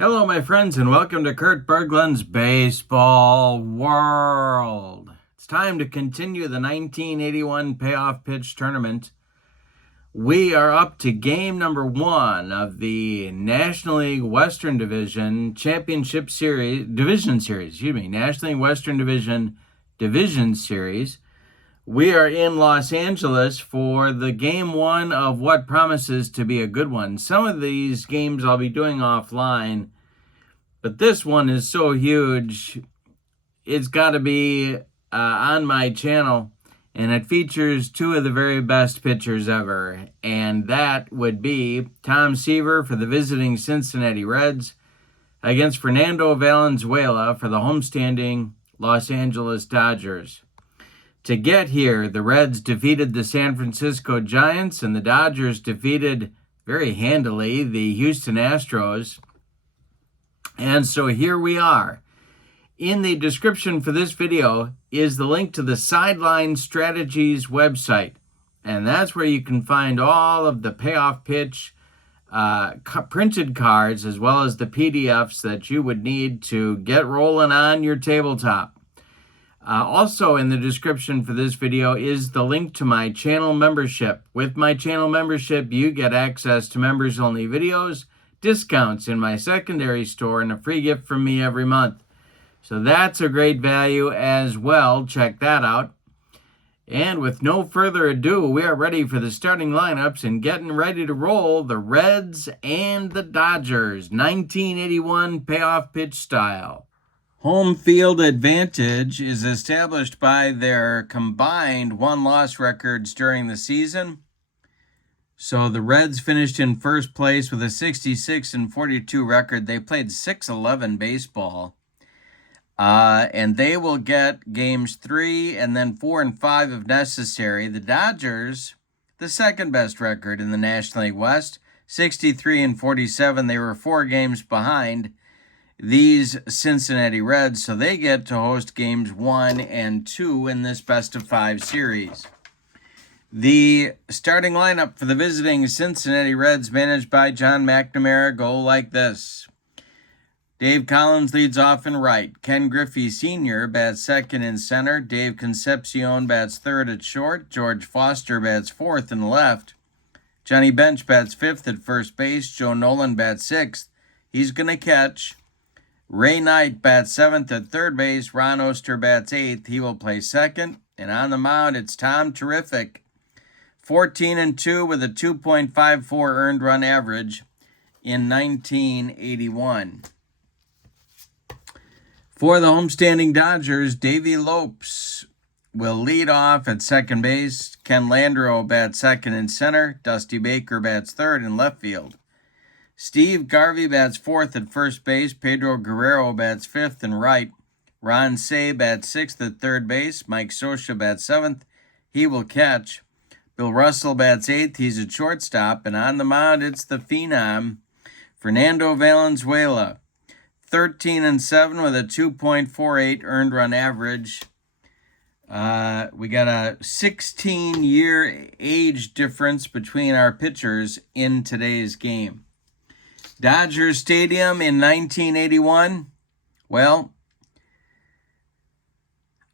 Hello, my friends, and welcome to Kurt Berglund's Baseball World. It's time to continue the 1981 Payoff Pitch Tournament. We are up to game number 1 of the National League Western Division Championship Series, National League Western Division Series. We are in Los Angeles for the game 1 of what promises to be a good one. Some of these games I'll be doing offline, but this one is so huge, it's got to be on my channel, and it features 2 of the very best pitchers ever, and that would be Tom Seaver for the visiting Cincinnati Reds against Fernando Valenzuela for the homestanding Los Angeles Dodgers. To get here, the Reds defeated the San Francisco Giants, and the Dodgers defeated very handily the Houston Astros. And so here we are. In the description for this video is the link to the Sideline Strategies website. And that's where you can find all of the payoff pitch printed cards, as well as the PDFs that you would need to get rolling on your tabletop. Also in the description for this video is the link to my channel membership. With my channel membership, you get access to members-only videos, discounts in my secondary store, and a free gift from me every month. So that's a great value as well. Check that out. And with no further ado, we are ready for the starting lineups and getting ready to roll the Reds and the Dodgers, 1981 payoff pitch style. Home field advantage is established by their combined one-loss records during the season. So the Reds finished in first place with a 66-42 record. They played .611 baseball. And they will get games 3 and then 4 and 5 if necessary. The Dodgers, the second best record in the National League West, 63-47. They were 4 games behind these Cincinnati Reds, so they get to host games 1 and 2 in this best-of-5 series. The starting lineup for the visiting Cincinnati Reds, managed by John McNamara, go like this. Dave Collins leads off in right. Ken Griffey Sr. bats second in center. Dave Concepcion bats third at short. George Foster bats fourth in left. Johnny Bench bats fifth at first base. Joe Nolan bats sixth. He's going to catch. Ray Knight bats seventh at third base. Ron Oster bats eighth. He will play second. And on the mound, it's Tom Terrific. 14-2 with a 2.54 earned run average in 1981. For the homestanding Dodgers, Davey Lopes will lead off at second base. Ken Landreau bats second in center. Dusty Baker bats third in left field. Steve Garvey bats fourth at first base. Pedro Guerrero bats fifth in right. Ron Say bats sixth at third base. Mike Scioscia bats seventh. He will catch. Bill Russell bats eighth. He's at shortstop. And on the mound, it's the phenom, Fernando Valenzuela. 13-7 with a 2.48 earned run average. We got a 16-year age difference between our pitchers in today's game. Dodger Stadium in 1981, well,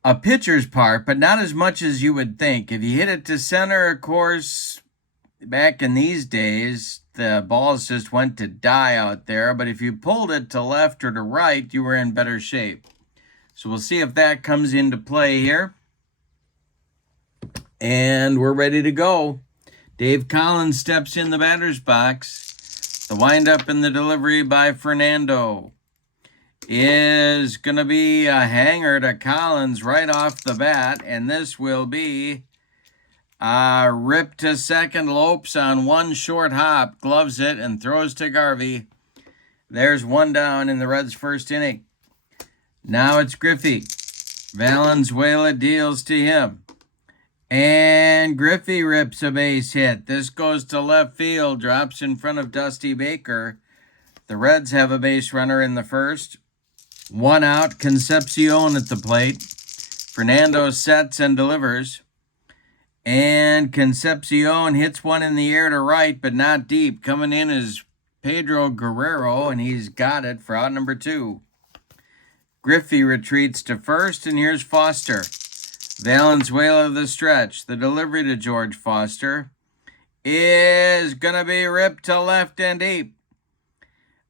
a pitcher's park, but not as much as you would think. If you hit it to center, of course, back in these days, the balls just went to die out there. But if you pulled it to left or to right, you were in better shape. So we'll see if that comes into play here. And we're ready to go. Dave Collins steps in the batter's box. The windup and the delivery by Fernando is going to be a hanger to Collins right off the bat. And this will be rip to second. Lopes on one short hop, gloves it, and throws to Garvey. There's one down in the Reds' first inning. Now it's Griffey. Valenzuela deals to him. And Griffey rips a base hit. This goes to left field, drops in front of Dusty Baker. The Reds have a base runner in the first. One out, Concepcion at the plate. Fernando sets and delivers. And Concepcion hits one in the air to right, but not deep. Coming in is Pedro Guerrero, and he's got it for out number 2. Griffey retreats to first, and here's Foster. Valenzuela the stretch. The delivery to George Foster is going to be ripped to left and deep.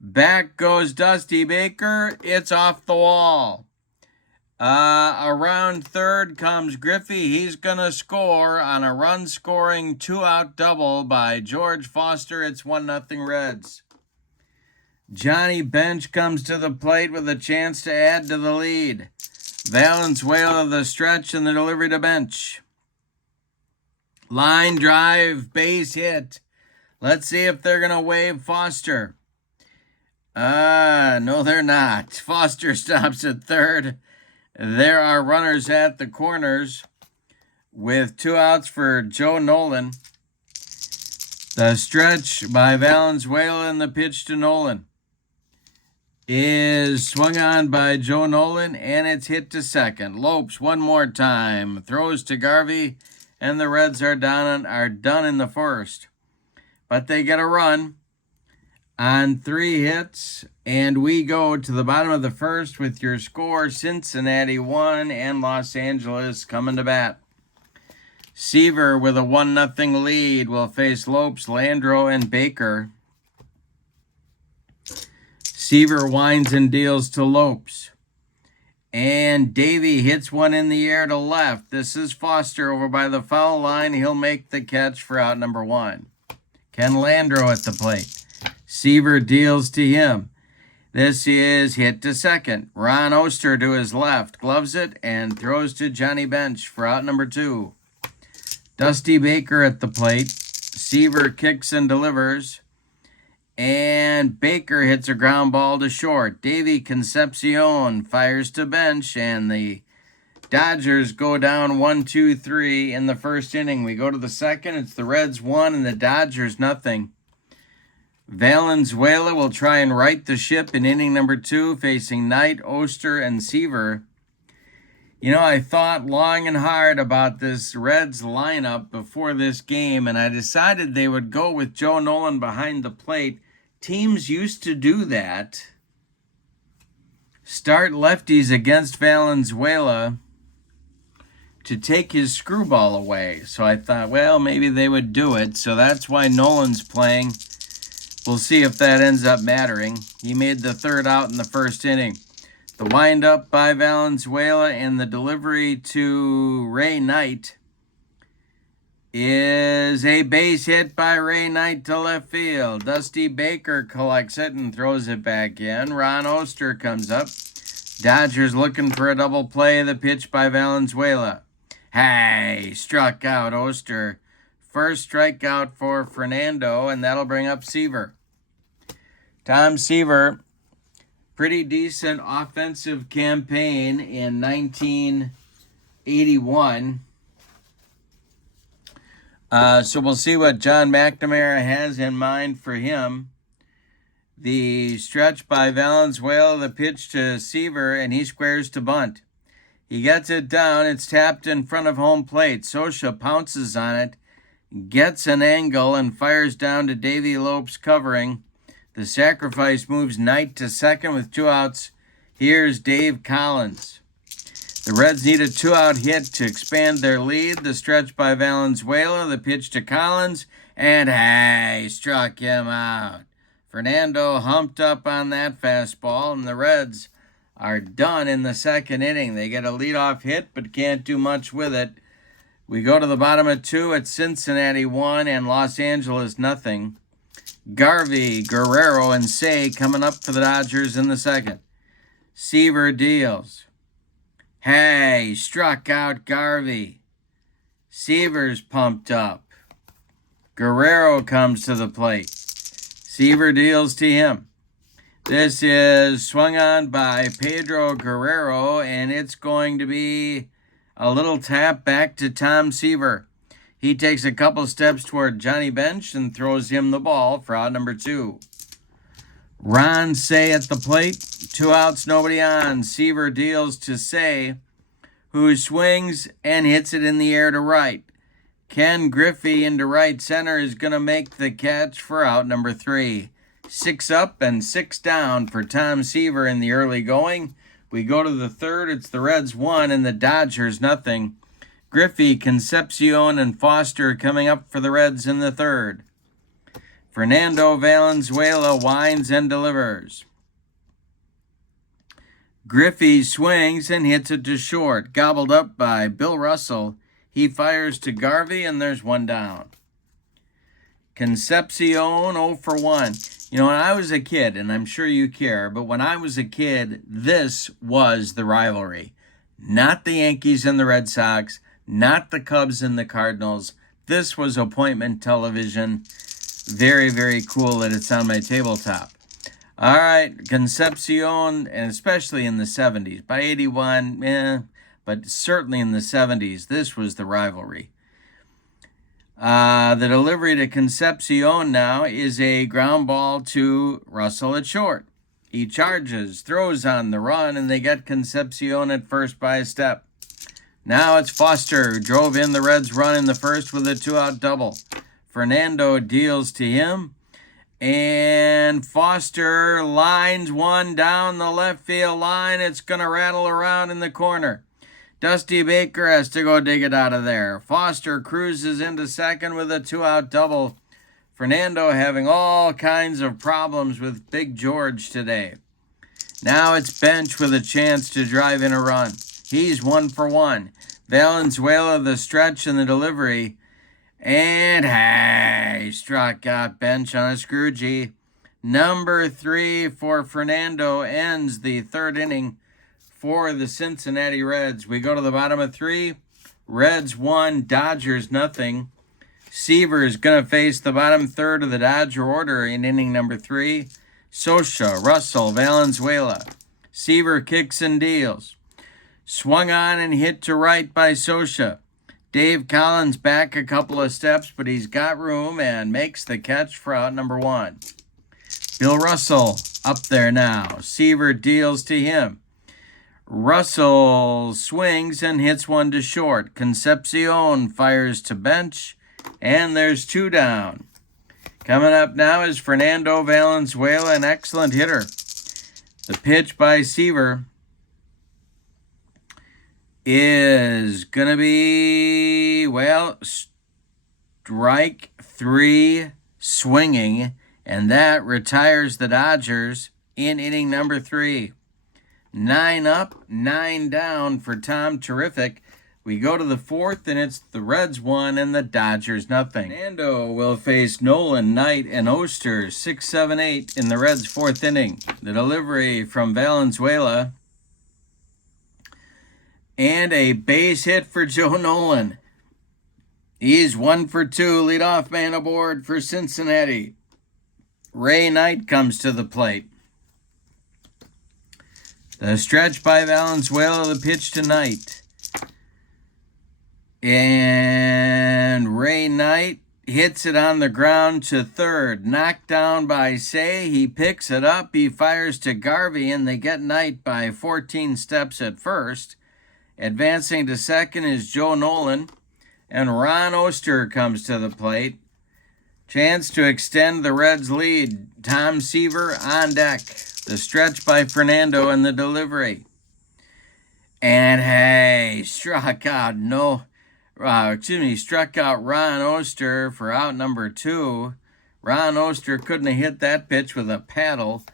Back goes Dusty Baker. It's off the wall. Around third comes Griffey. He's going to score on a run-scoring 2-out double by George Foster. It's 1-0 Reds. Johnny Bench comes to the plate with a chance to add to the lead. Valenzuela the stretch and the delivery to Bench. Line drive, base hit. Let's see if they're going to wave Foster. No, they're not. Foster stops at third. There are runners at the corners with 2 outs for Joe Nolan. The stretch by Valenzuela and the pitch to Nolan is swung on by Joe Nolan, and it's hit to second. Lopes one more time, throws to Garvey, and the Reds are done in the first. But they get a run on 3 hits, and we go to the bottom of the first with your score: Cincinnati 1 and Los Angeles coming to bat. Seaver with a 1-0 lead will face Lopes, Landro, and Baker. Seaver winds and deals to Lopes. And Davey hits one in the air to left. This is Foster over by the foul line. He'll make the catch for out number 1. Ken Landro at the plate. Seaver deals to him. This is hit to second. Ron Oster to his left. Gloves it and throws to Johnny Bench for out number 2. Dusty Baker at the plate. Seaver kicks and delivers. And Baker hits a ground ball to short. Davey Concepcion fires to Bench, and the Dodgers go down 1-2-3 in the first inning. We go to the second. It's the Reds 1 and the Dodgers 0. Valenzuela will try and right the ship in inning number 2, facing Knight, Oster, and Seaver. You know, I thought long and hard about this Reds lineup before this game, and I decided they would go with Joe Nolan behind the plate. Teams used to do that. Start lefties against Valenzuela to take his screwball away. So I thought, well, maybe they would do it. So that's why Nolan's playing. We'll see if that ends up mattering. He made the 3rd out in the first inning. The windup by Valenzuela and the delivery to Ray Knight is a base hit by Ray Knight to left field. Dusty Baker collects it and throws it back in. Ron Oster comes up. Dodgers looking for a double play. The pitch by Valenzuela. Hey, struck out Oster. First strikeout for Fernando, and that'll bring up Seaver. Tom Seaver, pretty decent offensive campaign in 1981. So we'll see what John McNamara has in mind for him. The stretch by Valenzuela, the pitch to Seaver, and he squares to bunt. He gets it down. It's tapped in front of home plate. Sosha pounces on it, gets an angle, and fires down to Davey Lopes covering. The sacrifice moves Knight to second with 2 outs. Here's Dave Collins. The Reds need a 2-out hit to expand their lead. The stretch by Valenzuela, the pitch to Collins, and hey, struck him out. Fernando humped up on that fastball, and the Reds are done in the second inning. They get a leadoff hit, but can't do much with it. We go to the bottom of 2 at Cincinnati 1 and Los Angeles 0. Garvey, Guerrero, and Say coming up for the Dodgers in the second. Seaver deals. Hey, struck out Garvey. Seaver's pumped up. Guerrero comes to the plate. Seaver deals to him. This is swung on by Pedro Guerrero, and it's going to be a little tap back to Tom Seaver. He takes a couple steps toward Johnny Bench and throws him the ball for out number 2. Ron Say at the plate. 2 outs, nobody on. Seaver deals to Say, who swings and hits it in the air to right. Ken Griffey into right center is going to make the catch for out number 3. 6 up and 6 down for Tom Seaver in the early going. We go to the third. It's the Reds 1 and the Dodgers nothing. Griffey, Concepcion, and Foster coming up for the Reds in the third. Fernando Valenzuela winds and delivers. Griffey swings and hits it to short. Gobbled up by Bill Russell. He fires to Garvey, and there's 1 down. Concepcion 0 for 1. You know, when I was a kid, and I'm sure you care, but when I was a kid, this was the rivalry. Not the Yankees and the Red Sox, not the Cubs and the Cardinals. This was appointment television. Very, very cool that it's on my tabletop. All right, Concepcion, and especially in the 70s. By 81, but certainly in the 70s, this was the rivalry. The delivery to Concepcion now is a ground ball to Russell at short. He charges, throws on the run, and they get Concepcion at first by a step. Now it's Foster, who drove in the Reds' run in the first with a 2-out double. Fernando deals to him, and Foster lines one down the left field line. It's going to rattle around in the corner. Dusty Baker has to go dig it out of there. Foster cruises into second with a 2-out double. Fernando having all kinds of problems with Big George today. Now it's Bench with a chance to drive in a run. He's 1 for 1. Valenzuela the stretch and the delivery. And hey, struck out Bench on a scroogey. Number 3 for Fernando ends the third inning for the Cincinnati Reds. We go to the bottom of 3. Reds 1, Dodgers nothing. Seaver is going to face the bottom third of the Dodger order in inning number 3. Socha, Russell, Valenzuela. Seaver kicks and deals. Swung on and hit to right by Socha. Dave Collins back a couple of steps, but he's got room and makes the catch for out number 1. Bill Russell up there now. Seaver deals to him. Russell swings and hits one to short. Concepcion fires to Bench, and there's 2 down. Coming up now is Fernando Valenzuela, an excellent hitter. The pitch by Seaver is going to be, well, strike 3 swinging, and that retires the Dodgers in inning number 3. 9 up, 9 down for Tom. Terrific. We go to the fourth, and it's the Reds 1 and the Dodgers nothing. Fernando will face Nolan, Knight, and Oster, 6, 7, 8 in the Reds' fourth inning. The delivery from Valenzuela. And a base hit for Joe Nolan. He's 1 for 2, leadoff man aboard for Cincinnati. Ray Knight comes to the plate. The stretch by Valenzuela, the pitch to Knight. And Ray Knight hits it on the ground to third. Knocked down by Say. He picks it up. He fires to Garvey, and they get Knight by 14 steps at first. Advancing to second is Joe Nolan. And Ron Oster comes to the plate. Chance to extend the Reds' lead. Tom Seaver on deck. The stretch by Fernando and the delivery. And hey, struck out Ron Oster for out number 2. Ron Oster couldn't have hit that pitch with a paddle.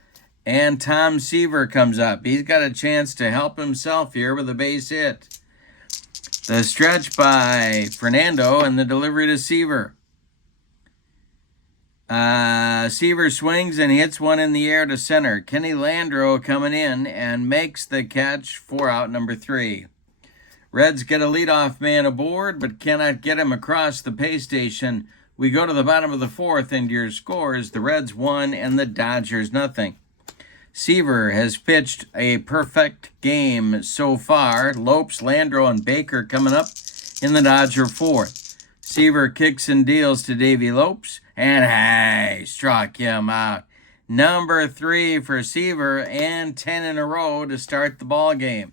And Tom Seaver comes up. He's got a chance to help himself here with a base hit. The stretch by Fernando and the delivery to Seaver. Seaver swings and hits one in the air to center. Kenny Landreau coming in and makes the catch for out number 3. Reds get a leadoff man aboard, but cannot get him across the pay station. We go to the bottom of the fourth, and your score is the Reds 1 and the Dodgers nothing. Seaver has pitched a perfect game so far. Lopes, Landreau, and Baker coming up in the Dodger fourth. Seaver kicks and deals to Davey Lopes, and hey, struck him out. Number 3 for Seaver, and 10 in a row to start the ball game.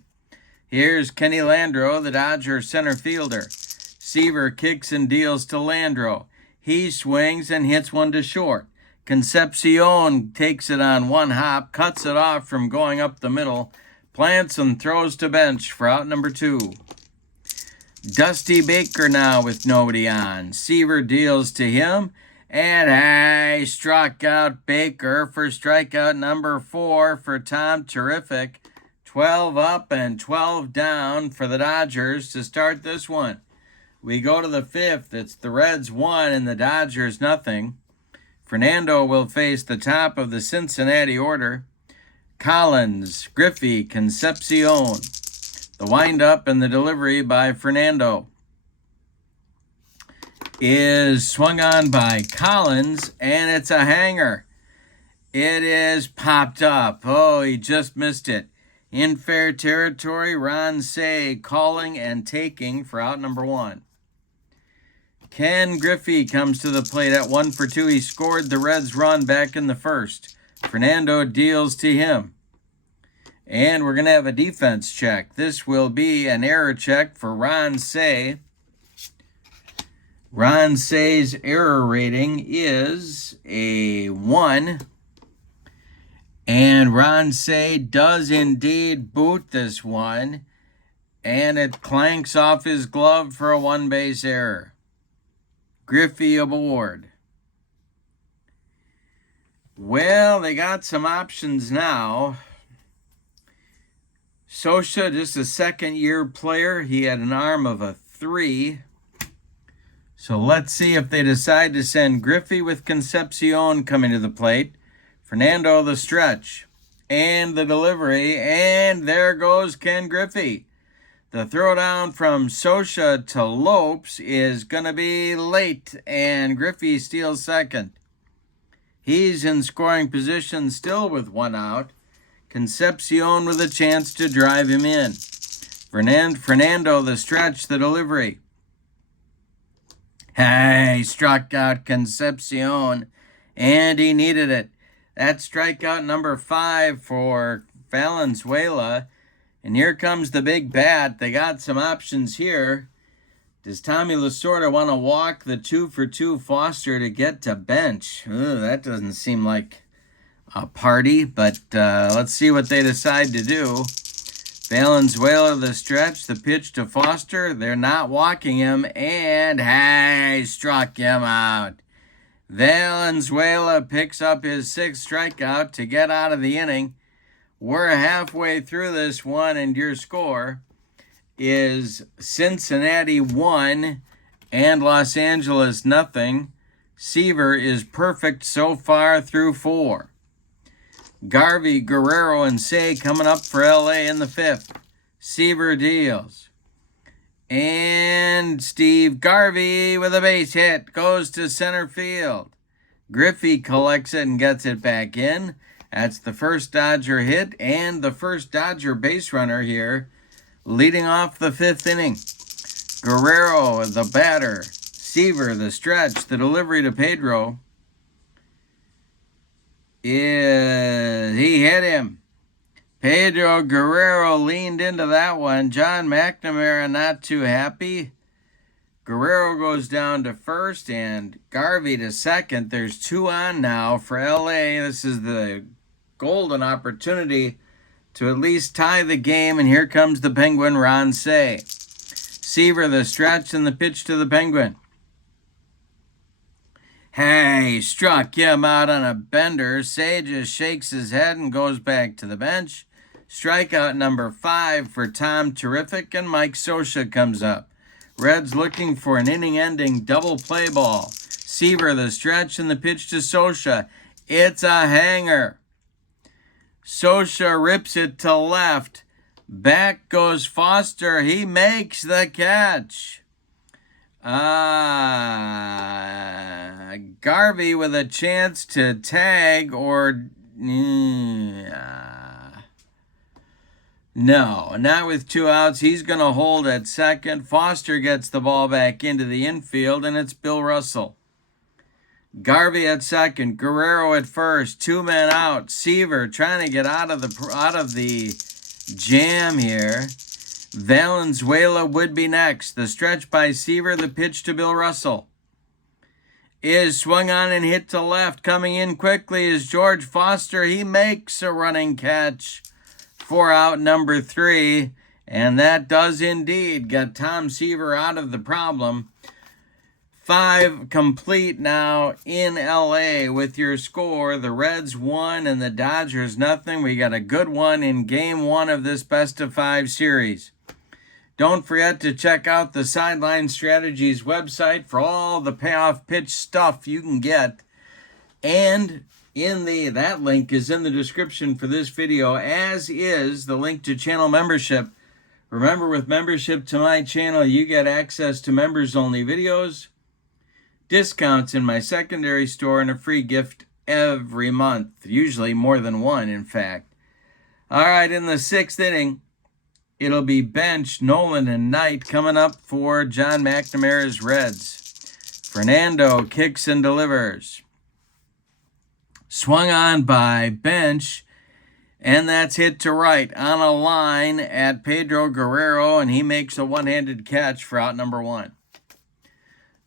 Here's Kenny Landreau, the Dodger center fielder. Seaver kicks and deals to Landreau. He swings and hits one to short. Concepcion takes it on one hop, cuts it off from going up the middle, plants and throws to bench for out number 2. Dusty Baker now with nobody on. Seaver deals to him, and struck out Baker for strikeout number 4 for Tom Terrific. 12 up and 12 down for the Dodgers to start this one. We go to the 5th. It's the Reds 1 and the Dodgers nothing. Fernando will face the top of the Cincinnati order. Collins, Griffey, Concepcion. The windup and the delivery by Fernando is swung on by Collins, and it's a hanger. It is popped up. Oh, he just missed it. In fair territory, Ron Say calling and taking for out number 1. Ken Griffey comes to the plate at 1 for 2. He scored the Reds' run back in the first. Fernando deals to him. And we're going to have a defense check. This will be an error check for Ron Say. Ron Say's error rating is a 1. And Ron Say does indeed boot this one. And it clanks off his glove for a 1-base error. Griffey aboard. Well, they got some options now. Socha, just a second-year player. He had an arm of a 3. So let's see if they decide to send Griffey with Concepcion coming to the plate. Fernando the stretch and the delivery, and there goes Ken Griffey. The throwdown from Socha to Lopes is going to be late, and Griffey steals second. He's in scoring position still with 1 out. Concepcion with a chance to drive him in. Fernando the stretch, the delivery. Struck out Concepcion, and he needed it. That's strikeout number 5 for Valenzuela. And here comes the big bat. They got some options here. Does Tommy Lasorda want to walk the 2 for 2 Foster to get to bench? Ooh, that doesn't seem like a party, but let's see what they decide to do. Valenzuela the stretch, the pitch to Foster. They're not walking him, and struck him out. Valenzuela picks up his 6th strikeout to get out of the inning. We're halfway through this one, and your score is Cincinnati 1 and Los Angeles nothing. Seaver is perfect so far through 4. Garvey, Guerrero, and Say coming up for LA in the 5th. Seaver deals. And Steve Garvey with a base hit goes to center field. Griffey collects it and gets it back in. That's the first Dodger hit and the first Dodger base runner here, leading off the 5th inning. Guerrero, the batter. Seaver, the stretch. The delivery to Pedro. He hit him. Pedro Guerrero leaned into that one. John McNamara not too happy. Guerrero goes down to first and Garvey to second. There's 2 on now for LA. This is the golden opportunity to at least tie the game, and here comes the Penguin, Ron Say. Seaver, the stretch, and the pitch to the Penguin. Struck him out on a bender. Say just shakes his head and goes back to the bench. Strikeout number 5 for Tom Terrific, and Mike Socha comes up. Reds looking for an inning-ending double play ball. Seaver, the stretch, and the pitch to Socha. It's a hanger. Socha rips it to left. Back goes Foster. He makes the catch. Garvey with a chance to tag or... No, not with 2 outs. He's going to hold at second. Foster gets the ball back into the infield, and it's Bill Russell. Garvey at second, Guerrero at first, 2 men out. Seaver trying to get out of the jam here. Valenzuela would be next. The stretch by Seaver, the pitch to Bill Russell. is swung on and hit to left. Coming in quickly is George Foster. He makes a running catch for out number 3. And that does indeed get Tom Seaver out of the problem. 5 complete now in LA with your score. The Reds 1 and the Dodgers nothing. We got a good one in game 1 of this best-of-5 series. Don't forget to check out the Sideline Strategies website for all the payoff pitch stuff you can get. And that link is in the description for this video, as is the link to channel membership. Remember, with membership to my channel, you get access to members-only videos, discounts in my secondary store, and a free gift every month, usually more than one, in fact. All right, in the 6th inning, it'll be bench, Nolan, and Knight coming up for John McNamara's Reds. Fernando kicks and delivers. Swung on by bench, and that's hit to right on a line at Pedro Guerrero, and he makes a one-handed catch for out number 1.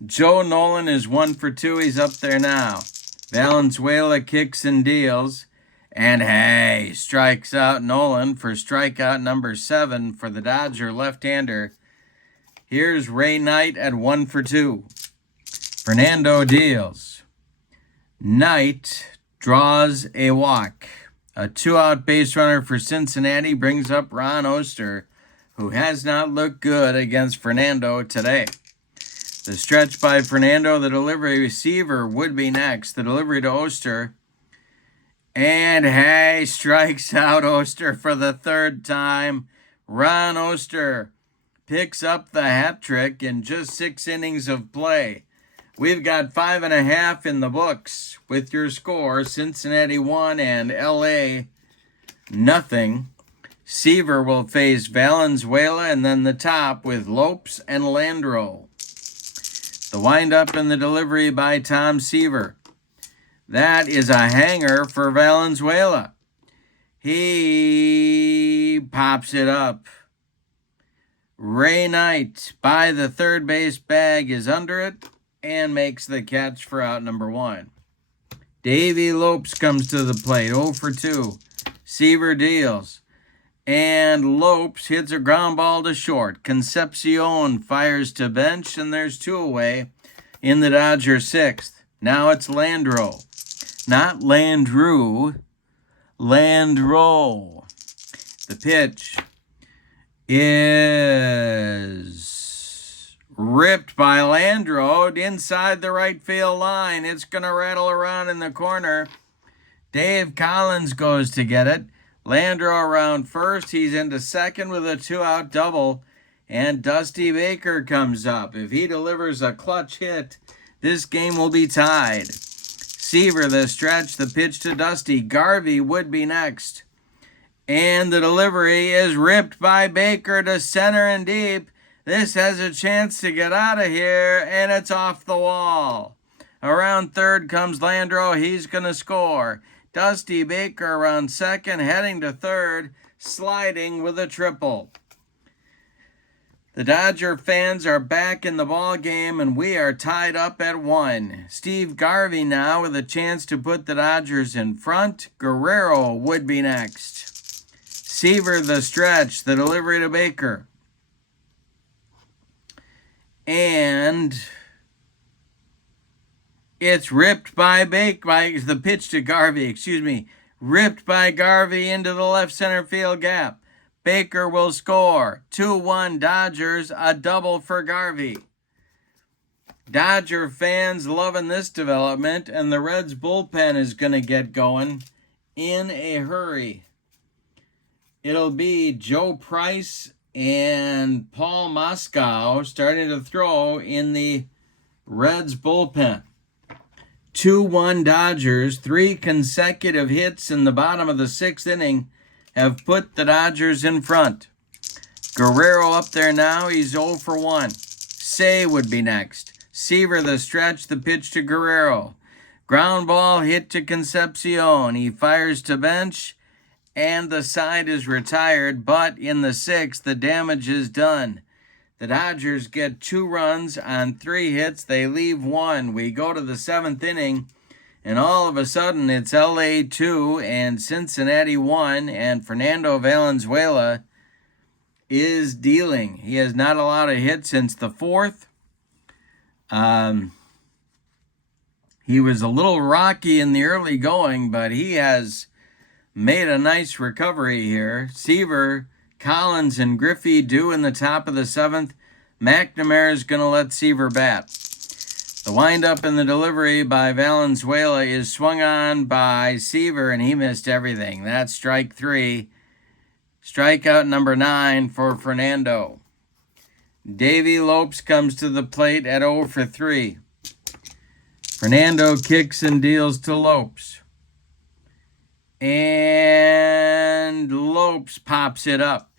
Joe Nolan is 1 for 2. He's up there now. Valenzuela kicks and deals, and hey, strikes out Nolan for strikeout number 7 for the Dodger left-hander. Here's Ray Knight at 1 for 2. Fernando deals. Knight draws a walk. A 2-out base runner for Cincinnati brings up Ron Oster, who has not looked good against Fernando today. The stretch by Fernando, the delivery. Seaver would be next. The delivery to Oster. And hey, strikes out Oster for the 3rd time. Ron Oster picks up the hat trick in just 6 innings of play. We've got 5.5 in the books with your score. Cincinnati 1 and LA nothing. Seaver will face Valenzuela, and then the top with Lopes and Landro. The windup and the delivery by Tom Seaver. That is a hanger for Valenzuela. He pops it up. Ray Knight by the 3rd base bag is under it and makes the catch for out number 1. Davey Lopes comes to the plate, 0 for 2. Seaver deals. And Lopes hits a ground ball to short. Concepcion fires to bench, and there's 2 away in the Dodger 6th. Now it's Landro. Not Landrew. Landro. The pitch is ripped by Landro inside the right field line. It's going to rattle around in the corner. Dave Collins goes to get it. Landro around first. He's into second with a 2-out double. And Dusty Baker comes up. If he delivers a clutch hit, this game will be tied. Seaver the stretch, the pitch to Dusty. Garvey would be next. And the delivery is ripped by Baker to center and deep. This has a chance to get out of here, and it's off the wall. Around 3rd comes Landro. He's going to score. Dusty Baker around 2nd, heading to 3rd, sliding with a triple. The Dodger fans are back in the ball game, and we are tied up at 1. Steve Garvey now with a chance to put the Dodgers in front. Guerrero would be next. Seaver the stretch, the delivery to Baker. And it's ripped by the pitch to Garvey, ripped by Garvey into the left center field gap. Baker will score. 2-1 Dodgers, a double for Garvey. Dodger fans loving this development, and the Reds bullpen is going to get going in a hurry. It'll be Joe Price and Paul Moscow starting to throw in the Reds bullpen. 2-1 Dodgers, 3 consecutive hits in the bottom of the 6th inning have put the Dodgers in front. Guerrero up there now, he's 0 for 1. Say would be next. Seaver the stretch, the pitch to Guerrero. Ground ball hit to Concepcion. He fires to bench, and the side is retired, but in the 6th, the damage is done. The Dodgers get 2 runs on 3 hits. They leave 1. We go to the 7th inning, and all of a sudden it's LA 2 and Cincinnati 1, and Fernando Valenzuela is dealing. He has not allowed a hit since the 4th. He was a little rocky in the early going, but he has made a nice recovery here. Seaver, Collins, and Griffey due in the top of the 7th. McNamara is going to let Seaver bat. The windup in the delivery by Valenzuela is swung on by Seaver, and he missed everything. That's strike 3. Strikeout number 9 for Fernando. Davey Lopes comes to the plate at 0 for 3. Fernando kicks and deals to Lopes. And Lopes pops it up.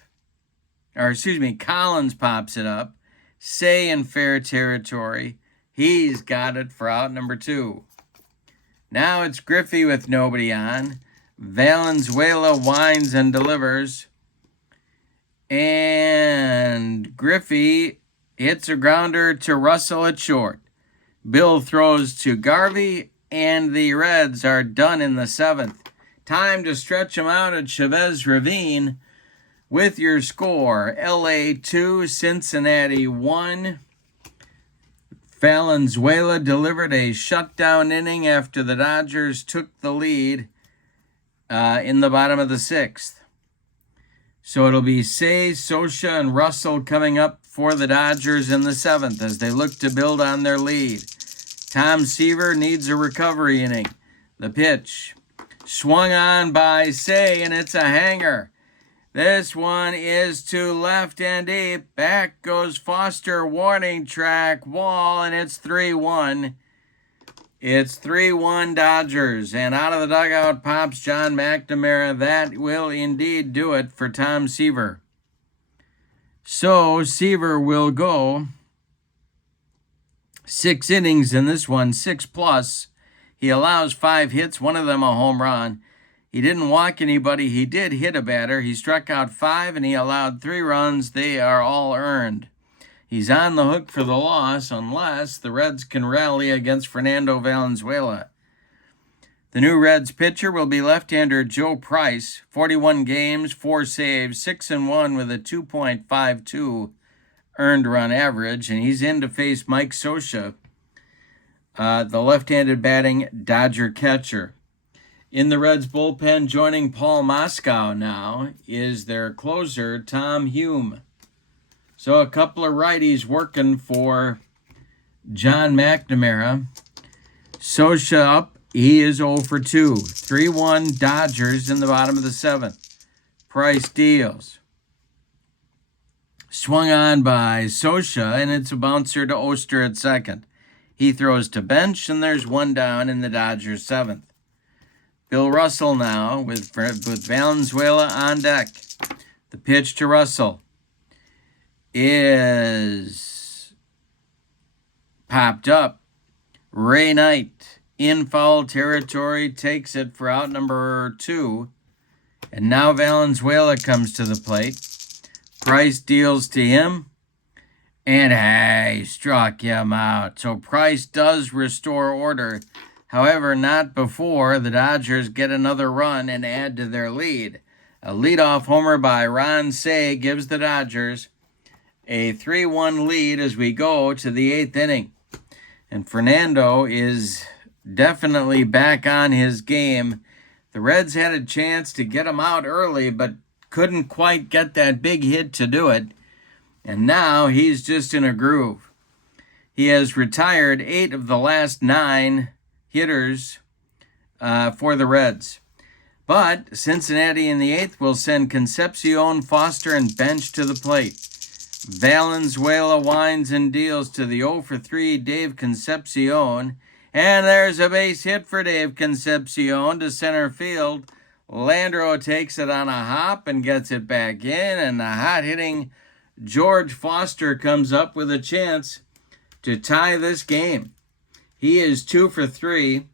Collins pops it up. Say in fair territory. He's got it for out number 2. Now it's Griffey with nobody on. Valenzuela winds and delivers. And Griffey hits a grounder to Russell at short. Bill throws to Garvey, and the Reds are done in the 7th. Time to stretch them out at Chavez Ravine with your score. LA 2, Cincinnati 1. Valenzuela delivered a shutdown inning after the Dodgers took the lead in the bottom of the 6th. So it'll be Say, Scioscia, and Russell coming up for the Dodgers in the 7th as they look to build on their lead. Tom Seaver needs a recovery inning. The pitch swung on by Say, and it's a hanger. This one is to left and deep. Back goes Foster, warning track, wall, and it's 3-1. It's 3-1 Dodgers, and out of the dugout pops John McNamara. That will indeed do it for Tom Seaver. So Seaver will go 6 innings in this one, 6+. He allows 5 hits, one of them a home run. He didn't walk anybody. He did hit a batter. He struck out 5, and he allowed 3 runs. They are all earned. He's on the hook for the loss unless the Reds can rally against Fernando Valenzuela. The new Reds pitcher will be left-hander Joe Price, 41 games, 4 saves, 6-1 with a 2.52 earned run average, and he's in to face Mike Scioscia, the left-handed batting Dodger catcher. In the Reds bullpen, joining Paul Moscow now, is their closer, Tom Hume. So a couple of righties working for John McNamara. Scioscia up. He is 0 for 2. 3-1 Dodgers in the bottom of the 7th. Price deals. Swung on by Scioscia, and it's a bouncer to Oster at second. He throws to bench, and there's 1 down in the Dodgers 7th. Bill Russell now with Valenzuela on deck. The pitch to Russell is popped up. Ray Knight in foul territory takes it for out number 2. And now Valenzuela comes to the plate. Price deals to him. And he struck him out. So Price does restore order. However, not before the Dodgers get another run and add to their lead. A leadoff homer by Ron Cey gives the Dodgers a 3-1 lead as we go to the 8th inning. And Fernando is definitely back on his game. The Reds had a chance to get him out early, but couldn't quite get that big hit to do it. And now he's just in a groove. He has retired 8 of the last 9 hitters for the Reds. But Cincinnati in the 8th will send Concepcion, Foster, and Bench to the plate. Valenzuela winds and deals to the 0 for 3 Dave Concepcion. And there's a base hit for Dave Concepcion to center field. Landreau takes it on a hop and gets it back in. And the hot-hitting George Foster comes up with a chance to tie this game. He is 2 for 3.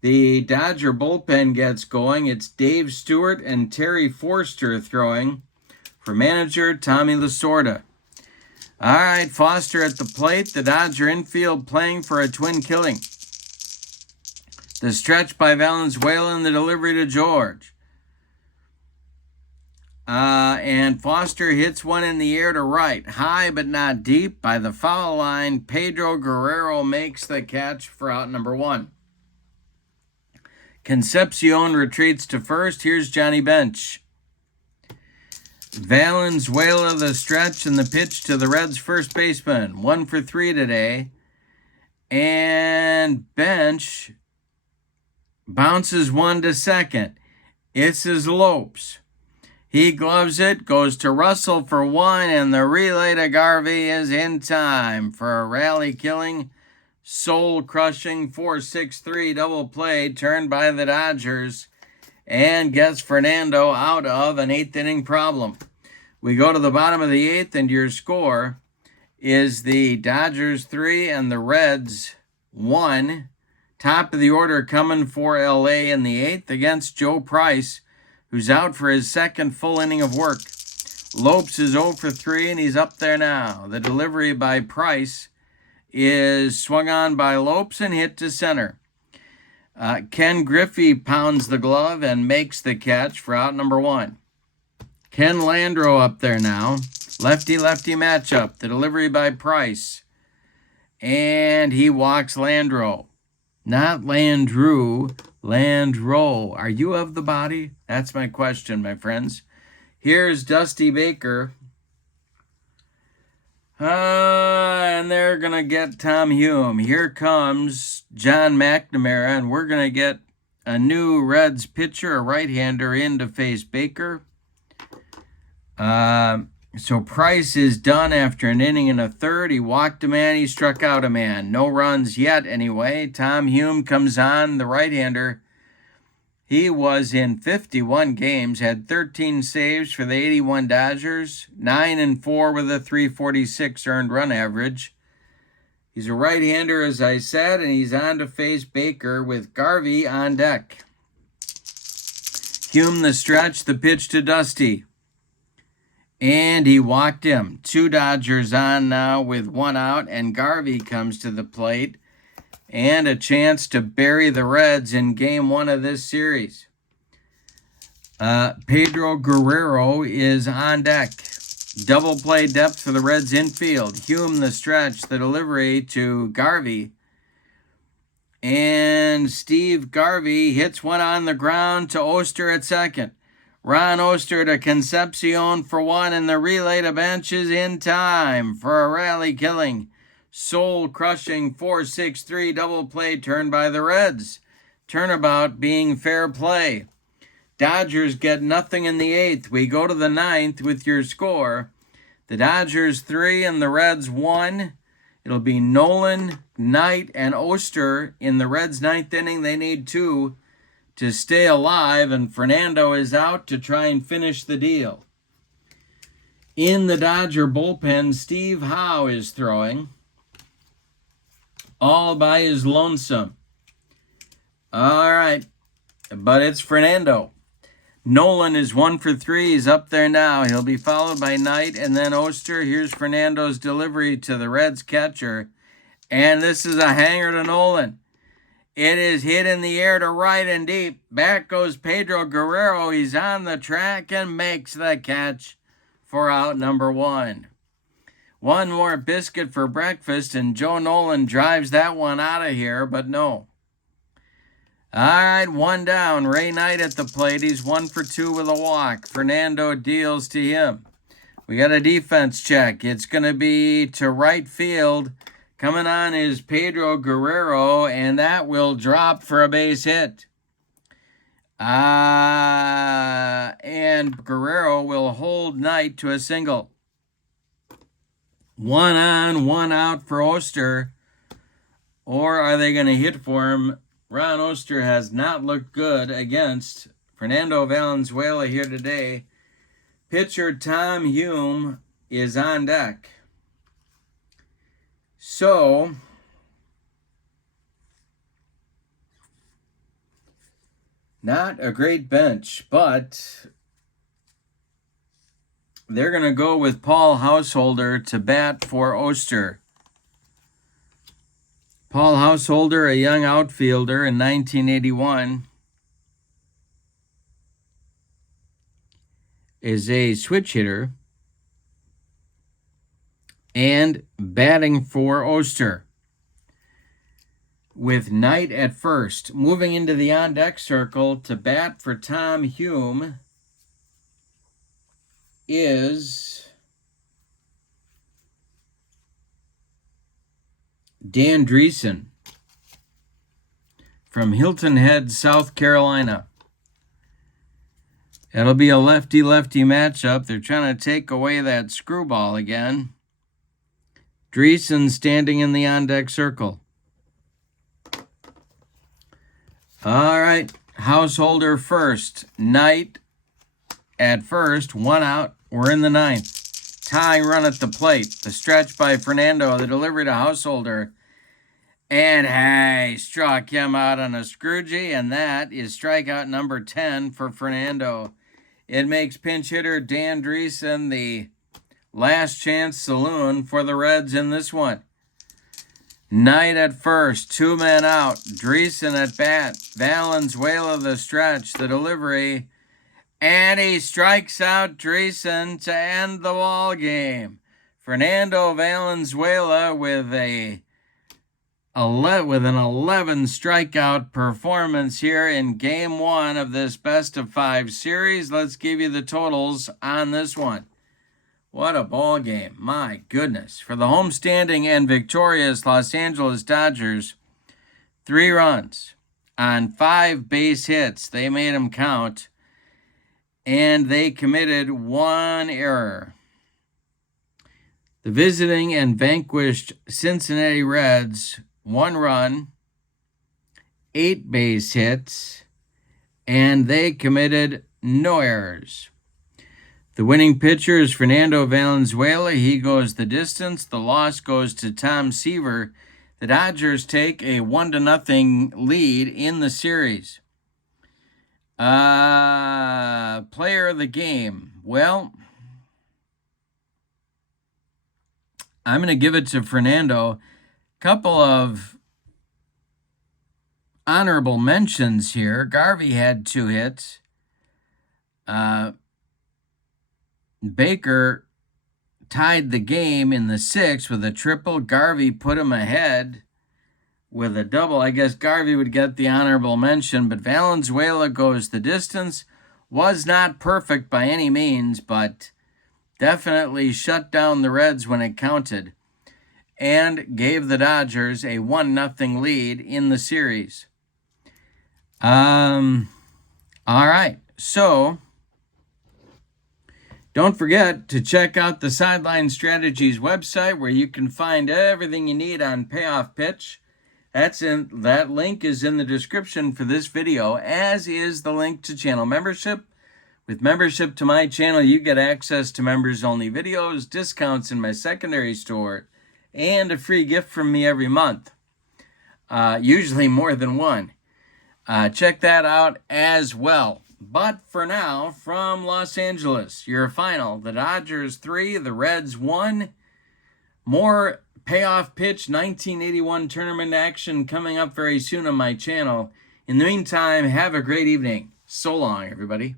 The Dodger bullpen gets going. It's Dave Stewart and Terry Forster throwing for manager Tommy Lasorda. All right, Foster at the plate. The Dodger infield playing for a twin killing. The stretch by Valenzuela and the delivery to George. And Foster hits one in the air to right. High but not deep by the foul line. Pedro Guerrero makes the catch for out number 1. Concepcion retreats to first. Here's Johnny Bench. Valenzuela the stretch and the pitch to the Reds first baseman. 1 for 3 today. And Bench bounces one to second. It's his Lopes. He gloves it, goes to Russell for 1, and the relay to Garvey is in time for a rally-killing, soul-crushing 4-6-3 double play turned by the Dodgers and gets Fernando out of an 8th-inning problem. We go to the bottom of the 8th, and your score is the Dodgers 3 and the Reds 1. Top of the order coming for L.A. in the 8th against Joe Price, who's out for his second full inning of work. Lopes is 0 for 3, and he's up there now. The delivery by Price is swung on by Lopes and hit to center. Ken Griffey pounds the glove and makes the catch for out number 1. Ken Landreau up there now. Lefty-lefty matchup. The delivery by Price. And he walks Landreau. Not Landrew, Landreau. Are you of the body? That's my question, my friends. Here's Dusty Baker. And they're going to get Tom Hume. Here comes John McNamara, and we're going to get a new Reds pitcher, a right-hander, in to face Baker. So Price is done after an inning and a third. He walked a man, he struck out a man. No runs yet anyway. Tom Hume comes on, the right-hander. He was in 51 games, had 13 saves for the 81 Dodgers, 9-4 with a .346 earned run average. He's a right-hander, as I said, and he's on to face Baker with Garvey on deck. Hume the stretch, the pitch to Dusty. And he walked him. 2 Dodgers on now with 1 out, and Garvey comes to the plate. And a chance to bury the Reds in Game 1 of this series. Pedro Guerrero is on deck. Double play depth for the Reds infield. Hume the stretch, the delivery to Garvey. And Steve Garvey hits one on the ground to Oster at second. Ron Oster to Concepcion for 1, and the relay to Bench is in time for a rally-killing, soul-crushing 4-6-3 double play turned by the Reds. Turnabout being fair play. Dodgers get nothing in the 8th. We go to the 9th with your score. The Dodgers 3 and the Reds 1. It'll be Nolan, Knight, and Oster in the Reds' 9th inning. They need 2 to stay alive, and Fernando is out to try and finish the deal. In the Dodger bullpen, Steve Howe is throwing all by his lonesome. All right, but it's Fernando. Nolan is 1 for 3. He's up there now. He'll be followed by Knight and then Oster. Here's Fernando's delivery to the Reds catcher, and this is a hanger to Nolan. It is hit in the air to right and deep. Back goes Pedro Guerrero. He's on the track and makes the catch for out number 1. One more biscuit for breakfast, and Joe Nolan drives that one out of here, but no. All right, 1 down. Ray Knight at the plate. He's 1 for 2 with a walk. Fernando deals to him. We got a defense check. It's going to be to right field. Coming on is Pedro Guerrero, and that will drop for a base hit. And Guerrero will hold Knight to a single. 1 on, 1 out for Oster. Or are they going to hit for him? Ron Oster has not looked good against Fernando Valenzuela here today. Pitcher Tom Hume is on deck. So, not a great bench, but they're going to go with Paul Householder to bat for Oster. Paul Householder, a young outfielder in 1981, is a switch hitter and batting for Oster. With Knight at first. Moving into the on-deck circle to bat for Tom Hume is Dan Dreesen from Hilton Head, South Carolina. It'll be a lefty-lefty matchup. They're trying to take away that screwball again. Dreesen standing in the on-deck circle. All right, Householder first. Knight at first, 1 out. We're in the 9th. Tying run at the plate. The stretch by Fernando, the delivery to Householder. And hey, struck him out on a scroogey, and that is strikeout number 10 for Fernando. It makes pinch hitter Dan Dreesen the last chance saloon for the Reds in this one. Knight at first, 2 men out. Dreesen at bat. Valenzuela the stretch, the delivery. And he strikes out Dreesen to end the ball game. Fernando Valenzuela with an 11 strikeout performance here in Game 1 of this best-of-5 series. Let's give you the totals on this one. What a ball game. My goodness. For the homestanding and victorious Los Angeles Dodgers, 3 runs on 5 base hits. They made them count. And they committed 1 error. The visiting and vanquished Cincinnati Reds, 1 run, 8 base hits, and they committed no errors. The winning pitcher is Fernando Valenzuela. He goes the distance. The loss goes to Tom Seaver. The Dodgers take a 1-0 lead in the series. Player of the game. Well, I'm going to give it to Fernando. Couple of honorable mentions here. Garvey had 2 hits. Baker tied the game in the 6th with a triple. Garvey put him ahead with a double. I guess Garvey would get the honorable mention, but Valenzuela goes the distance. Was not perfect by any means, but definitely shut down the Reds when it counted and gave the Dodgers a 1-0 lead in the series. All right, so don't forget to check out the Sideline Strategies website where you can find everything you need on Payoff Pitch. That link is in the description for this video, as is the link to channel membership. With membership to my channel, you get access to members-only videos, discounts in my secondary store, and a free gift from me every month, usually more than one. Check that out as well. But for now, from Los Angeles, your final, the Dodgers 3, the Reds 1. More Payoff Pitch 1981 tournament action coming up very soon on my channel. In the meantime, have a great evening. So long, everybody.